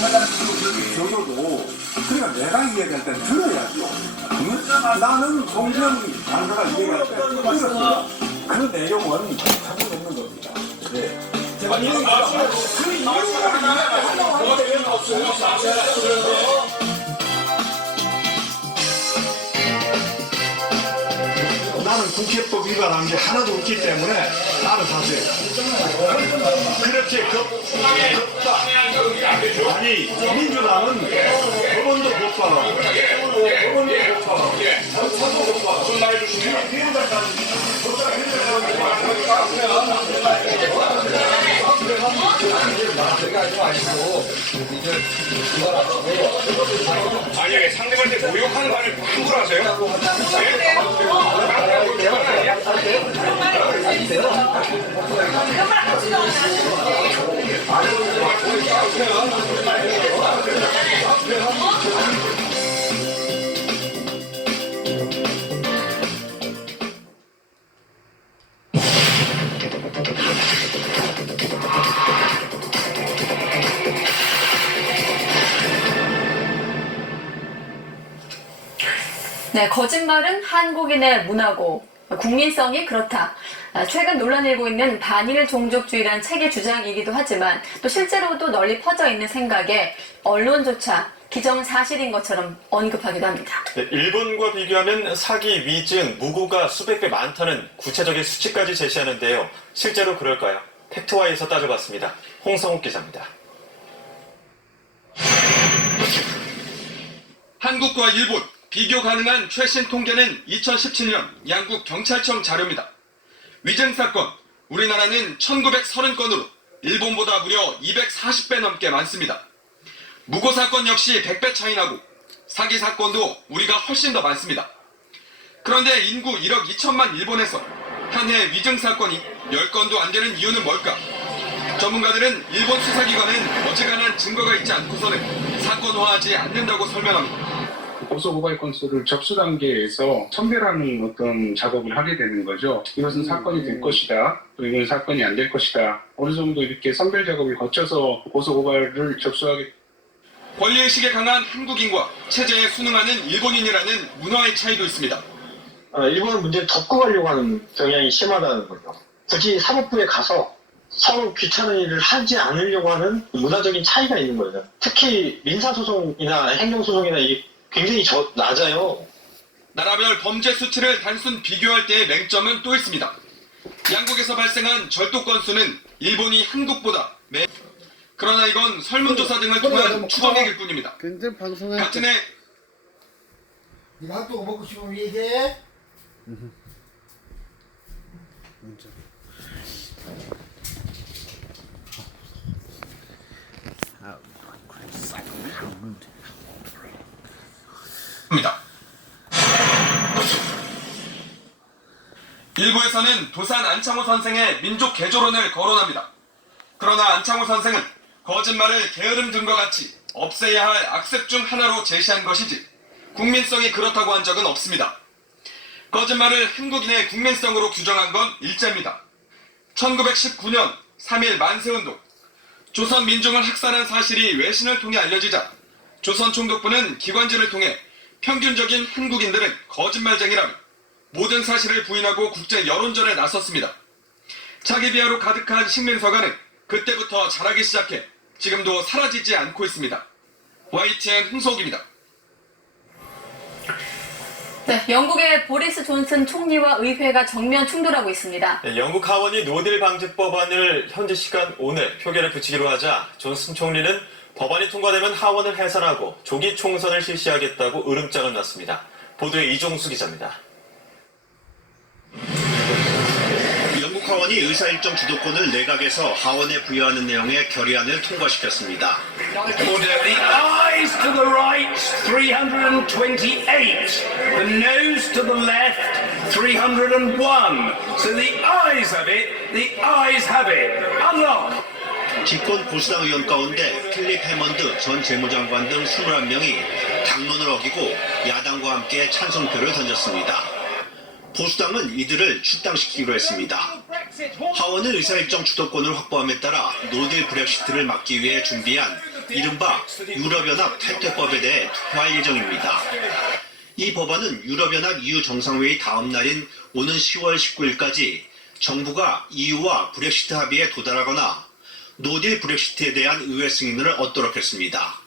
저도 그러니까 내가 이야기할 때는 들어야죠. 나는 공정 당사가 이야기할 때 들었어요. 그 내용은 자꾸 넣는 겁니다. 네. 제가 그 이유를 이야기하려고 하는데 왜 없어요? 나는 국회법 위반한 게 하나도 없기 때문에 나를 사세요. 그렇게 급다. 아니, 민주당은 법원도 못 봐라. 법원도 못 봐라. 무슨 말 해주시면 아니, 상대방한테 모욕하는 말을 함부로 하세요? 네, 거짓말은 한국인의 문화고 국민성이 그렇다. 최근 논란이 일고 있는 반일 종족주의라는 책의 주장이기도 하지만 또 실제로도 널리 퍼져 있는 생각에 언론조차 기정사실인 것처럼 언급하기도 합니다. 네, 일본과 비교하면 사기, 위증, 무고가 수백 배 많다는 구체적인 수치까지 제시하는데요. 실제로 그럴까요? 팩트와에서 따져봤습니다. 홍성욱 기자입니다. 한국과 일본 비교 가능한 최신 통계는 2017년 양국 경찰청 자료입니다. 위증 사건, 우리나라는 1930건으로 일본보다 무려 240배 넘게 많습니다. 무고 사건 역시 100배 차이 나고 사기 사건도 우리가 훨씬 더 많습니다. 그런데 인구 1억 2천만 일본에서 한해 위증 사건이 10건도 안 되는 이유는 뭘까? 전문가들은 일본 수사기관은 어지간한 증거가 있지 않고서는 사건화하지 않는다고 설명합니다. 고소고발 건수를 접수 단계에서 선별하는 어떤 작업을 하게 되는 거죠. 이것은 사건이 될 것이다. 또 이건 사건이 안 될 것이다. 어느 정도 이렇게 선별 작업을 거쳐서 고소고발을 접수하게. 권리의식에 강한 한국인과 체제에 순응하는 일본인이라는 문화의 차이도 있습니다. 일본은 문제를 덮고 가려고 하는 경향이 심하다는 거죠. 굳이 사법부에 가서 서로 귀찮은 일을 하지 않으려고 하는 문화적인 차이가 있는 거죠. 특히 민사소송이나 행정소송이나 이게 굉장히 낮아요. 나라별 범죄 수치를 단순 비교할 때의 맹점은 또 있습니다. 양국에서 발생한 절도 건수는 일본이 한국보다 그러나 이건 설문조사 등을 통한 추정액일 뿐입니다. 같은 해 네가 핫도그 먹고 싶으면 얘기해. 일부에서는 도산 안창호 선생의 민족 개조론을 거론합니다. 그러나 안창호 선생은 거짓말을 게으름 등과 같이 없애야 할 악습 중 하나로 제시한 것이지 국민성이 그렇다고 한 적은 없습니다. 거짓말을 한국인의 국민성으로 규정한 건 일제입니다. 1919년 3.1 만세운동, 조선 민중을 학살한 사실이 외신을 통해 알려지자 조선 총독부는 기관지를 통해 평균적인 한국인들은 거짓말쟁이라며 모든 사실을 부인하고 국제 여론전에 나섰습니다. 자기 비하로 가득한 식민서가는 그때부터 자라기 시작해 지금도 사라지지 않고 있습니다. YTN 홍석입니다. 네, 영국의 보리스 존슨 총리와 의회가 정면 충돌하고 있습니다. 네, 영국 하원이 노딜 방지 법안을 현지 시간 오늘 표결에 붙이기로 하자 존슨 총리는 법안이 통과되면 하원을 해산하고 조기 총선을 실시하겠다고 으름장을 놨습니다. 보도에 이종수 기자입니다. 영국 하원이 의사일정 주도권을 내각에서 하원에 부여하는 내용의 결의안을 통과시켰습니다. Order the ayes to the right, 328. The noes to the left, 301. So the ayes have it, the ayes have it. Unlock. 집권 보수당 의원 가운데 필립 해먼드 전 재무장관 등 21명이 당론을 어기고 야당과 함께 찬성표를 던졌습니다. 보수당은 이들을 출당시키기로 했습니다. 하원은 의사일정 주도권을 확보함에 따라 노딜 브렉시트를 막기 위해 준비한 이른바 유럽연합 탈퇴법에 대해 투표할 예정입니다. 이 법안은 유럽연합 EU 정상회의 다음 날인 오는 10월 19일까지 정부가 EU와 브렉시트 합의에 도달하거나 노딜 브렉시트에 대한 의회 승인을 얻도록 했습니다.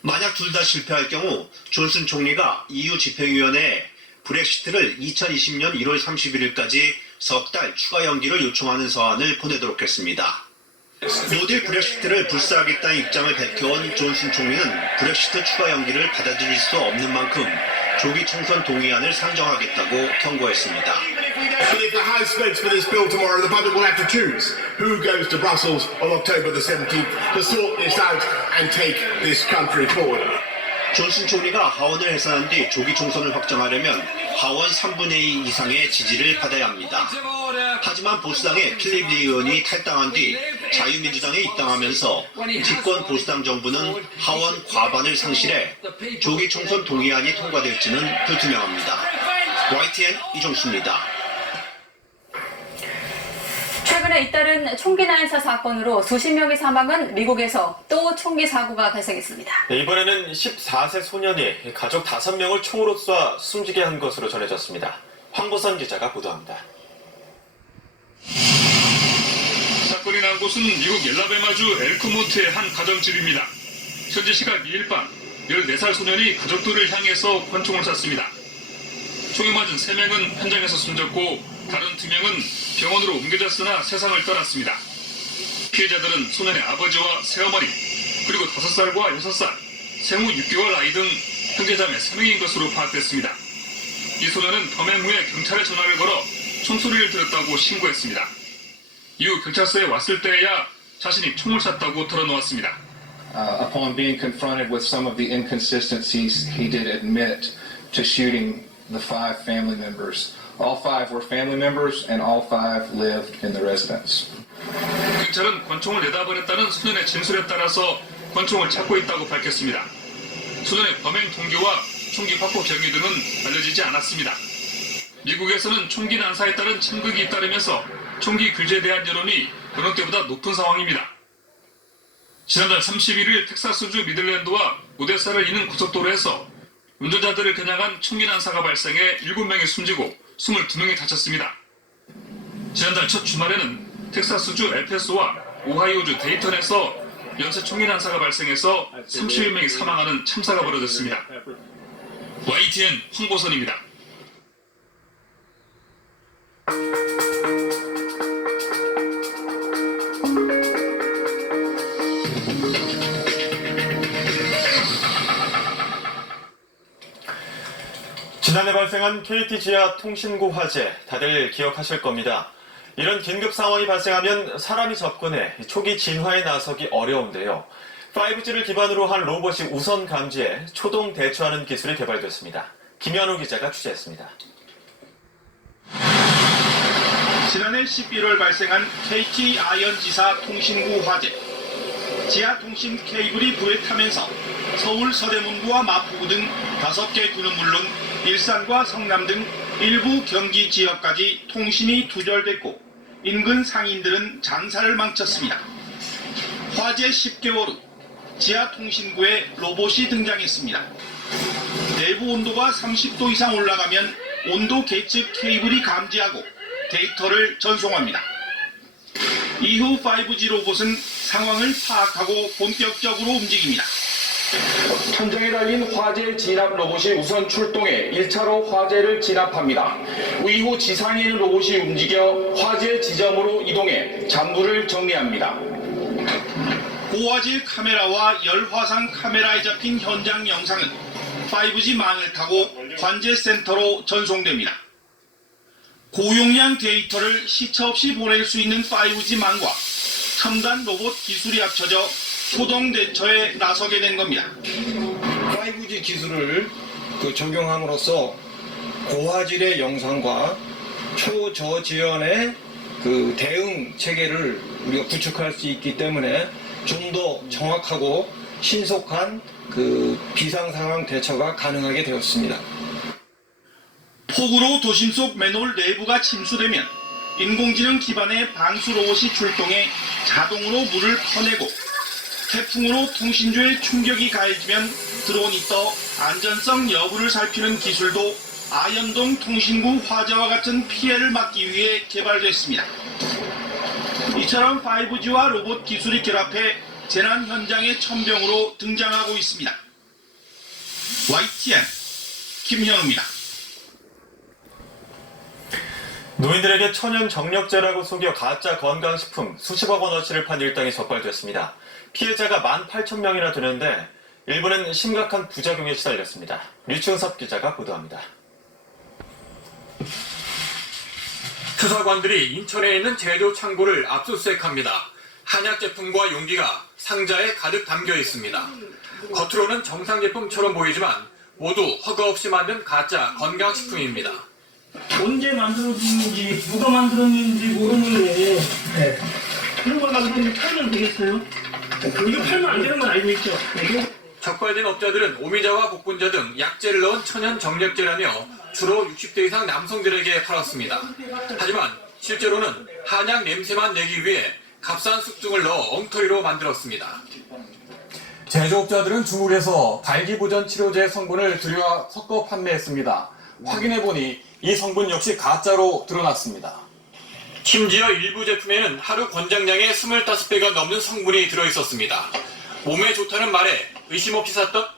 만약 둘 다 실패할 경우 존슨 총리가 EU 집행위원회에 브렉시트를 2020년 1월 31일까지 석 달 추가 연기를 요청하는 서한을 보내도록 했습니다. 노딜 브렉시트를 불사하겠다는 입장을 밝혀온 존슨 총리는 브렉시트 추가 연기를 받아들일 수 없는 만큼 조기 총선 동의안을 상정하겠다고 경고했습니다. But if the House votes for this bill tomorrow, the public will have to choose who goes to Brussels on October the 17th to sort this out and take this country forward. 존슨 총리가 하원을 해산한 뒤 조기 총선을 확정하려면 하원 3분의 2 이상의 지지를 받아야 합니다. 하지만 보수당의 필립 리 의원이 탈당한 뒤 자유민주당에 입당하면서 집권 보수당 정부는 하원 과반을 상실해 조기 총선 동의안이 통과될지는 불투명합니다. YTN 이종수입니다. 최근에 잇따른 총기 난사 사건으로 수십 명이 사망한 미국에서 또 총기 사고가 발생했습니다. 네, 이번에는 14세 소년이 가족 5명을 총으로 쏴 숨지게 한 것으로 전해졌습니다. 황보선 기자가 보도합니다. 사건이 난 곳은 미국 엘라베마주 엘크몬트의 한 가정집입니다. 현지 시각 2일 밤 14살 소년이 가족들을 향해서 권총을 쐈습니다. 총에 맞은 3명은 현장에서 숨졌고 다른 2명은 병원으로 옮겨졌으나 세상을 떠났습니다. 피해자들은 소년의 아버지와 새어머니, 그리고 5살과 6살, 생후 6개월 아이 등 형제자매 3명인 것으로 파악됐습니다. 이 소년은 범행 후에 경찰에 전화를 걸어 총소리를 들었다고 신고했습니다. 이후 경찰서에 왔을 때에야 자신이 총을 쐈다고 털어놓았습니다. Upon being confronted with some of the inconsistencies, he did admit to shooting the 5 family members. All 5 were family members and all 5 lived in the residence. 경찰은 권총을 내다버렸다는 소년의 진술에 따라서 권총을 찾고 있다고 밝혔습니다. 소년의 범행 동기와 총기 확보 경위 등은 알려지지 않았습니다. 미국에서는 총기 난사에 따른 참극이 잇따르면서 총기 규제에 대한 여론이 여론 때보다 높은 상황입니다. 지난달 31일 텍사스주 미들랜드와 오데사를 잇는 고속도로에서 운전자들을 겨냥한 총기 난사가 발생해 7명이 숨지고 22명이 다쳤습니다. 지난달 첫 주말에는 텍사스주 엘패소와 오하이오주 데이턴에서 연쇄 총기 난사가 발생해서 31명이 사망하는 참사가 벌어졌습니다. YTN 황보선입니다. 지난해 발생한 KT 지하 통신구 화재, 다들 기억하실 겁니다. 이런 긴급 상황이 발생하면 사람이 접근해 초기 진화에 나서기 어려운데요. 5G를 기반으로 한 로봇이 우선 감지해 초동 대처하는 기술이 개발됐습니다. 김현우 기자가 취재했습니다. 지난해 11월 발생한 KT 아현지사 통신구 화재. 지하 통신 케이블이 불에 타면서 서울 서대문구와 마포구 등 5개 구는 물론 일산과 성남 등 일부 경기 지역까지 통신이 두절됐고 인근 상인들은 장사를 망쳤습니다. 화재 10개월 후 지하 통신구에 로봇이 등장했습니다. 내부 온도가 30도 이상 올라가면 온도 계측 케이블이 감지하고 데이터를 전송합니다. 이후 5G 로봇은 상황을 파악하고 본격적으로 움직입니다. 천정에 달린 화재 진압 로봇이 우선 출동해 1차로 화재를 진압합니다. 이후 지상에 있는 로봇이 움직여 화재 지점으로 이동해 잔불을 정리합니다. 고화질 카메라와 열화상 카메라에 잡힌 현장 영상은 5G망을 타고 관제센터로 전송됩니다. 고용량 데이터를 시차 없이 보낼 수 있는 5G망과 첨단 로봇 기술이 합쳐져 초동 대처에 나서게 된 겁니다. 5G 기술을 적용함으로써 고화질의 영상과 초저지연의 대응 체계를 우리가 구축할 수 있기 때문에 좀 더 정확하고 신속한 비상 상황 대처가 가능하게 되었습니다. 폭우로 도심 속 맨홀 내부가 침수되면 인공지능 기반의 방수 로봇이 출동해 자동으로 물을 퍼내고 태풍으로 통신주에 충격이 가해지면 드론이 떠 안전성 여부를 살피는 기술도 아현동 통신구 화재와 같은 피해를 막기 위해 개발됐습니다. 이처럼 5G와 로봇 기술이 결합해 재난 현장의 천병으로 등장하고 있습니다. YTN 김현우입니다. 노인들에게 천연 정력제라고 속여 가짜 건강식품 수십억 원어치를 판 일당이 적발됐습니다. 피해자가 18,000명이나 되는데 일부는 심각한 부작용에 시달렸습니다. 류충섭 기자가 보도합니다. 수사관들이 인천에 있는 제조 창고를 압수수색합니다. 한약 제품과 용기가 상자에 가득 담겨 있습니다. 겉으로는 정상 제품처럼 보이지만 모두 허가 없이 만든 가짜 건강식품입니다. 언제 만들어졌는지 누가 만들었는지 모르는데 그런 걸 가지고 팔면 되겠어요? 이거 팔면 안 되는 건 알고 있죠? 적발된 업자들은 오미자와 복분자 등 약재를 넣은 천연 정력제라며 주로 60대 이상 남성들에게 팔았습니다. 하지만 실제로는 한약 냄새만 내기 위해 값싼 숙중을 넣어 엉터리로 만들었습니다. 제조업자들은 중국에서 발기부전 치료제 성분을 들여와 섞어 판매했습니다. 확인해보니 이 성분 역시 가짜로 드러났습니다. 심지어 일부 제품에는 하루 권장량의 25배가 넘는 성분이 들어있었습니다. 몸에 좋다는 말에 의심 없이 샀던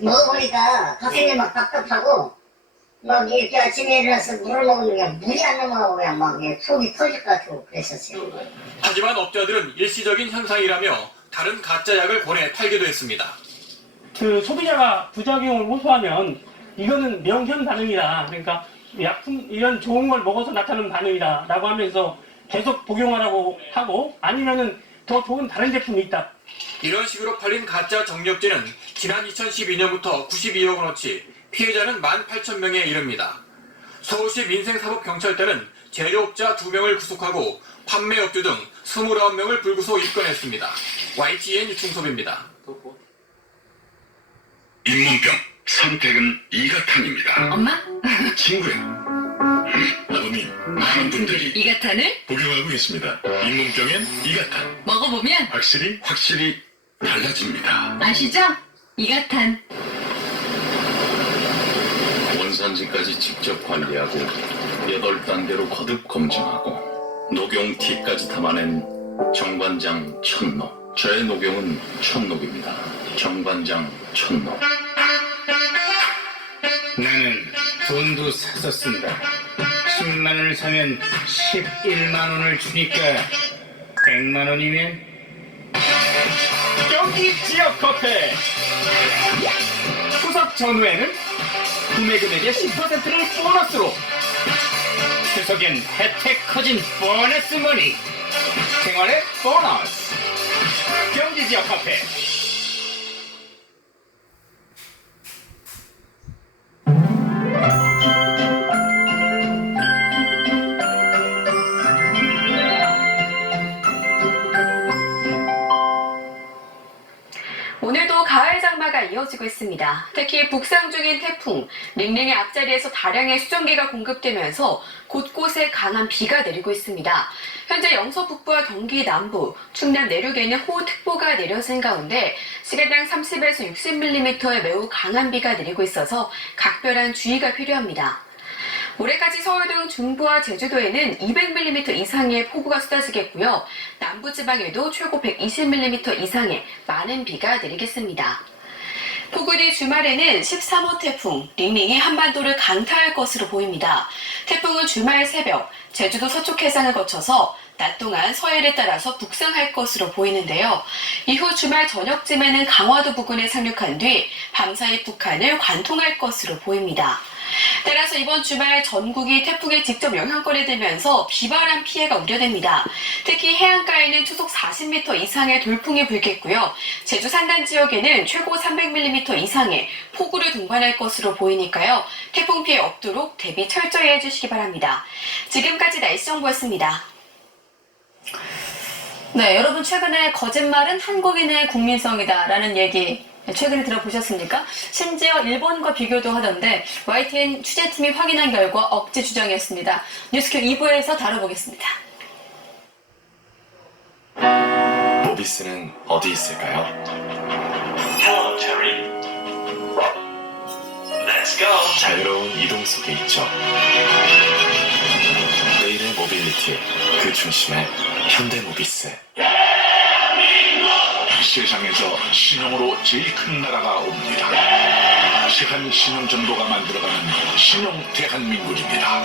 먹어보니까 가슴이 막 답답하고 막 이렇게 아침에 일어나서 물을 먹으면 물이 안 넘어가고 그냥 막 속이 터질 것 같고 그랬었어요. 하지만 업자들은 일시적인 현상이라며 다른 가짜 약을 권해 팔기도 했습니다. 그 소비자가 부작용을 호소하면 이거는 명현 반응이다. 그러니까 약품 이런 좋은 걸 먹어서 나타나는 반응이다 라고 하면서 계속 복용하라고 하고 아니면은 더 좋은 다른 제품이 있다. 이런 식으로 팔린 가짜 정력제는 지난 2012년부터 92억 원어치, 피해자는 18,000명에 이릅니다. 서울시 민생사법경찰대는 제조업자 2명을 구속하고 판매업주 등 29명을 불구속 입건했습니다. YTN 유충섭입니다. 잇몸병 선택은 이가탄입니다. 엄마? 친구야. 아버님, 많은 분들이 이가탄을? 복용하고 계십니다. 잇몸병엔 이가탄. 먹어보면 확실히 달라집니다. 아시죠? 이가탄. 원산지까지 직접 관리하고 8단계로 거듭 검증하고 녹용티까지 담아낸 정관장 천녹. 저의 녹용은 천녹입니다. 정관장 천녹. 나는 돈도 사서 쓴다. 10만 원을 사면 11만 원을 주니까 100만 원이면 경기 지역 커피. 추석 전후에는 구매 금액의 10%를 보너스로. 추석엔 혜택 커진 보너스 머니. 생활의 보너스. 경기 지역 커피. 오늘도 가을 장마가 이어지고 있습니다. 특히 북상 중인 태풍 링링의 앞자리에서 다량의 수증기가 공급되면서 곳곳에 강한 비가 내리고 있습니다. 현재 영서 북부와 경기 남부, 충남 내륙에는 호우특보가 내려진 가운데 시간당 30에서 60mm의 매우 강한 비가 내리고 있어서 각별한 주의가 필요합니다. 올해까지 서울 등 중부와 제주도에는 200mm 이상의 폭우가 쏟아지겠고요. 남부지방에도 최고 120mm 이상의 많은 비가 내리겠습니다. 폭우 뒤 주말에는 13호 태풍 링링이 한반도를 강타할 것으로 보입니다. 태풍은 주말 새벽 제주도 서쪽 해상을 거쳐서 낮 동안 서해를 따라서 북상할 것으로 보이는데요. 이후 주말 저녁쯤에는 강화도 부근에 상륙한 뒤 밤사이 북한을 관통할 것으로 보입니다. 따라서 이번 주말 전국이 태풍의 직접 영향권에 들면서 비바람 피해가 우려됩니다. 특히 해안가에는 초속 40m 이상의 돌풍이 불겠고요. 제주 산간 지역에는 최고 300mm 이상의 폭우를 동반할 것으로 보이니까요. 태풍 피해 없도록 대비 철저히 해주시기 바랍니다. 지금까지 날씨 정보였습니다. 네, 여러분 최근에 거짓말은 한국인의 국민성이다라는 얘기 최근에 들어보셨습니까? 심지어 일본과 비교도 하던데 YTN 취재팀이 확인한 결과 억지 주장이었습니다. 뉴스큐 2부에서 다뤄보겠습니다. 모비스는 어디 있을까요? Hello, Terry. Let's go. 자유로운 이동 속에 있죠. 내일의 모빌리티, 그 중심에 현대모비스. 세상에서 신용으로 제일 큰 나라가 옵니다. 세한 신용정보가 만들어가는 신용 대한민국입니다.